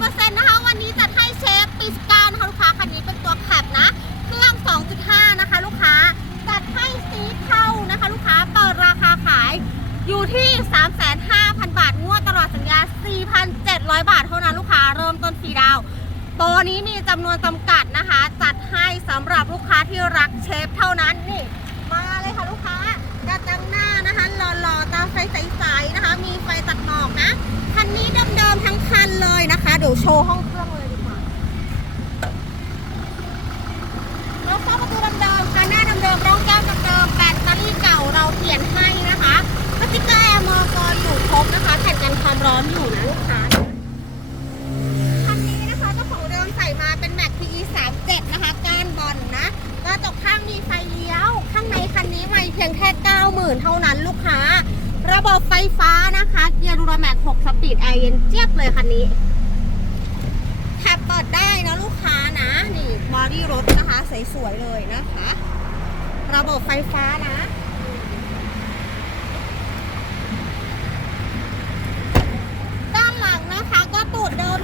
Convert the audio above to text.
10%นะคะ วันนี้จัดให้เชฟปีสกานะคะลูกค้าคันนี้เป็นตัวแคปนะ เครื่อง 2.5 นะคะ ลูกค้า จัดให้สีเทานะคะ ลูกค้าเปิดราคาขายอยู่ที่ 35,000บาท งวดตลอดสัญญา 4,700 บาทเท่านั้นลูกค้า เริ่มต้นฟรีดาวน์โปรนี้มีจำนวนจำกัดนะคะ จัดให้สำหรับลูกค้าที่รักเชฟเท่านั้นนี่มาเลยค่ะลูกระจังหน้านะคะหล่อๆตาไฟใสๆนะคะ มีไฟตัดหมอกนะ คันนี้เดิมๆทั้งคันเลย นะคะเดี๋ยวโชว์ห้องเครื่องเลยดีกว่าเราเข้าประตูเดิมๆคันหน้าเดิมๆร่องแก้วเดิมๆแบตเตอรี่เก่าเราเปลี่ยนให้นะคะสติ๊กเกอร์แอร์มอกอยู่ครบนะคะแผ่นกันความร้อนอยู่นะลูกค้าคันนี้นะคะเจ้าของเดิมใส่มาเป็นแม็ก PE 37นะคะก้านบอลนะกระจกข้างมีไฟเลี้ยว ข้างในคันนี้ไม่เพียงแค่90,000เท่านั้นลูกค้าระบบไฟฟ้านะคะ เกียร์ดูราแม็ก 6 สปีดแอร์เย็นเจี๊ยบเลยคันนี้แคปเปิดได้นะลูกค้านะ นี่บอ ดี้รถนะคะสวยๆเลยนะคะ ระบบไฟฟ้านะด้านหลังนะคะก็ตูดเดิม